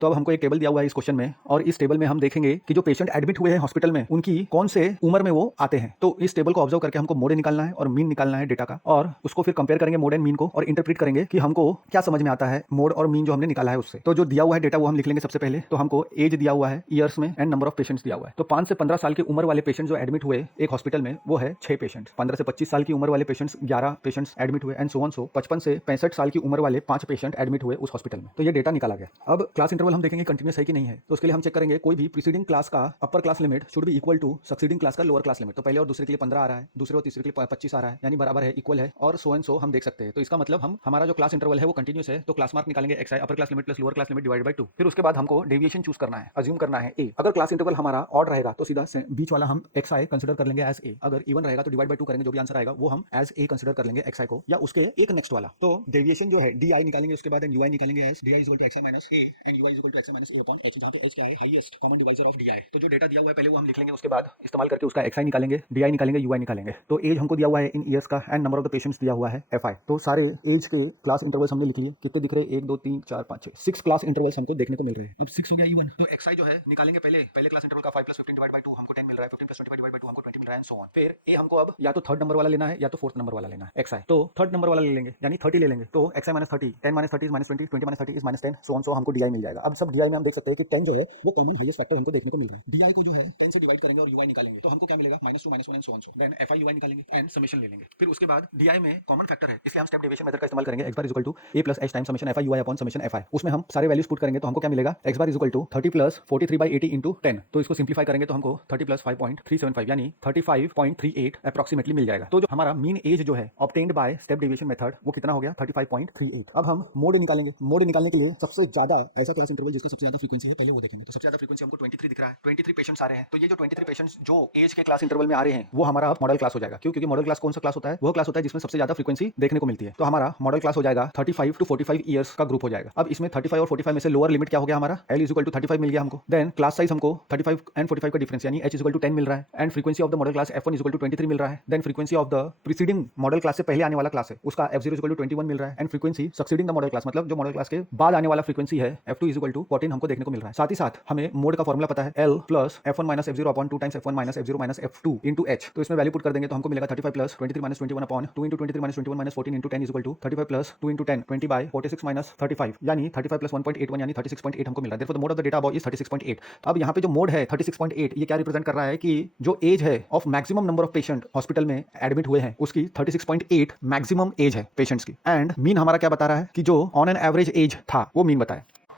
तो अब हमको एक टेबल दिया हुआ है इस क्वेश्चन में, और इस टेबल में हम देखेंगे कि जो पेशेंट एडमिट हुए हैं हॉस्पिटल में उनकी कौन से उम्र में वो आते हैं। तो इस टेबल को ऑब्जर्व करके हमको मोड निकालना है और मीन निकालना है डेटा का, और उसको फिर कंपेयर करेंगे मोड एंड मीन को, और इंटरप्रेट करेंगे कि हमको क्या समझ में आता है मोड और मीन जो हमने निकाला है उससे। तो जो दिया हुआ है डेटा वो हम लिख लेंगे सबसे पहले। तो हमको एज दिया हुआ है ईयर्स में एंड नंबर ऑफ पेशेंट्स दिया हुआ है। तो 5 से 15 साल की उम्र वाले पेशेंट जो एडमिट हुए एक हॉस्पिटल में वो है 6 पेशेंट्स। 15 से 25 साल की उम्र वाले पेशेंट्स 11 पेशेंट्स एडमिट हुए एंड सो ऑन सो 55 से 65 साल की उम्र वाले 5 पेशेंट एडमिट हुए उस हॉस्पिटल में। तो ये डेटा निकाला गया। अब क्लास इंटरवल हम देखेंगे कंटिन्यूस है कि नहीं है। तो उसके लिए हम चेक करेंगे कोई भी प्रीसीडिंग क्लास का upper class limit should be equal to succeeding class का लोअर क्लास लिमिट। तो पहले और दूसरे के लिए 15 आ रहा है, दूसरे और तीसरे के लिए 25 आ रहा है, यानी बराबर है, इक्वल है, और सो एंड सो हम देख सकते हैं। तो इसका मतलब हमारा जो क्लास इंटरवल है वो कंटिन्यूस है। तो क्लास मार्क निकालेंगे x I upper class limit plus lower class limit divided by 2। फिर उसके बाद हमको डेविएशन चूज करना है, अज्यूम करना है ए। अगर क्लास इंटरवल हमारा ऑड रहेगा तो सीधा बीच वाला हम एक्स आई कंसिडर कर लेंगे एज ए। अगर इवन रहेगा तो डिवाइड बाय 2 करेंगे, जो भी आंसर आएगा वो हम एज ए कंसिडर कर लेंगे एक्स आई को, या उसके एक नेक्स्ट वाला। तो डेविएशन जो है डी आई निकालेंगे, उसके बाद यू आई निकालेंगे as d i is equal to x i minus a and u i is equal to x i minus a upon h, जहां पे एच क्या है, highest common divisor of d i. तो जो डेटा दिया हुआ है पहले वो हम लिख लेंगे, उसके बाद इस्तेमाल करके उसका एक्स आई निकालेंगे, डी आई निकालेंगे, यू आई निकालेंगे। तो एज हमको दिया हुआ है इन ईयर्स का and number of the patients दिया हुआ है एफ आई। तो सारे एज के क्लास इंटरवल्स हमने लिख लिए। कितने दिख रहे हैं, 1 2 3 4 5 6, 6 क्लास इंटरवल्स हमको देखने को मिल रहे हैं। अब 6 हो गया इवन। तो एक्स आई जो है निकालेंगे पहले क्लास इंटरवल का 5 + 15 डिवाइड बाय 2 हमको 10 मिल रहा है, 15 + 25 डिवाइड बाय 2 हमको 20 मिल रहा है एंड सो ऑन। फिर ए हमको अब या तो थर्ड नंबर वाला लेना है या तो फोर्थ नंबर वाला लेना है एक्स आई। तो थर्ड नंबर वाला ले लेंगे, यानी 30 ले लेंगे। तो x i minus 30, 10 minus 30 is minus 20, 20 minus 30 is minus 10, so on सो हमको डी आई मिल जाएगा। अब सब डी आई में हम देख सकते हैं कि 10 जो है वो कॉमन हाईएस्ट फैक्टर हमको देखने को मिल रहा है। डी आई को जो है 10 से डिवाइड करेंगे और यू आई निकालेंगे, तो हमको क्या मिलेगा, -2 -1 and so on so. Then F I you आई निकालेंगे एंड समेशन ले लेंगे। फिर उसके बाद डी आई में कॉमन फैक्टर है, इसलिए हम स्टेप डेविएशन मेथड का इस्तेमाल करेंगे। X bar is equal to a plus h time summation f I you i upon summation f i. उसमें हम सारे वैल्यूज पुट करेंगे तो हमको क्या मिलेगा, x bar is equal to 30 + 43/80 into 10। तो इसको सिंप्लीफाई करेंगे तो हमको 30 + 5.375 यानी 35.38 अप्रॉक्सीमेटली मिल जाएगा। तो जो हमारा मीन एज जो है obtained by step deviation method वो कितना हो गया, 35.38। अब हम मोड निकालेंगे। मोड निकालने के लिए सबसे ज्यादा ऐसा क्लास इंटरवल जिसका सबसे ज्यादा फ्रीक्वेंसी है पहले वो देखेंगे। तो सबसे ज्यादा फ्रीक्वेंसी हमको 23 दिख रहा है, 23 पेशेंट्स आ रहे हैं। तो ये जो 23 पेशेंट्स जो एज के क्लास इंटरवल में आ रहे हैं वो हमारा अब मॉडल क्लास हो जाएगा। क्यों? क्योंकि मॉडल क्लास कौन सा क्लास होता है, वो क्लास होता है जिसमें सबसे ज्यादा फ्रीक्वेंसी देखने को मिलती है। तो हमारा मॉडल क्लास हो जाएगा 35 to 45 ईयर्स का ग्रुप हो जाएगा। अब इसमें 35 और 45 में से लोअर लिमिट क्या हो गया हमारा, L इज इक्वल टू 35 मिल गया हमको। देन क्लास साइज हमको 35 एंड 45 का डिफरेंस यानी H इज इक्वल टू 10 मिल रहा है, and frequency of the modal class F1 is equal to 23 मिल रहा है। Then frequency of the preceding modal class से पहले आने वाला क्लास है उसका F0 इज इक्वल टू 21 मिल रहा है, and frequency succeeding the modal class मतलब जो मॉडल क्लास के बाद आने वाला फ्रीक्वेंसी है F2 इज इक्वल टू 14 हमको देखने को मिल रहा है। साथ ही साथ हमें मोड का फॉर्मूला पता है, L plus F1 minus F0 upon 2 times F1 minus F0 minus F2 into H। तो इसमें वैल्यू पुट कर देंगे तो हमको मिलेगा 35 plus 23 minus 21 upon 2 into 23 minus 21 minus 14 into 10 is equal to 35 plus 2 into 10 20 by 46 minus 35 यानी 35 प्लस 1.81 यानी 36.8 हमको मिल रहा है। Therefore the mode of the data above is 36.8। तो अब यहाँ पे जो मोड है 36.8 ये क्या रिप्रेजेंट कर रहा है कि जो एज है of maximum number of patient hospital में एडमिट हुए हैं उसकी 36.8 मैक्सिमम एज है पेशेंट्स की, एंड मीन हमारा क्या बता रहा है कि जो ऑन एन एवरेज एज था वो मीन बताया।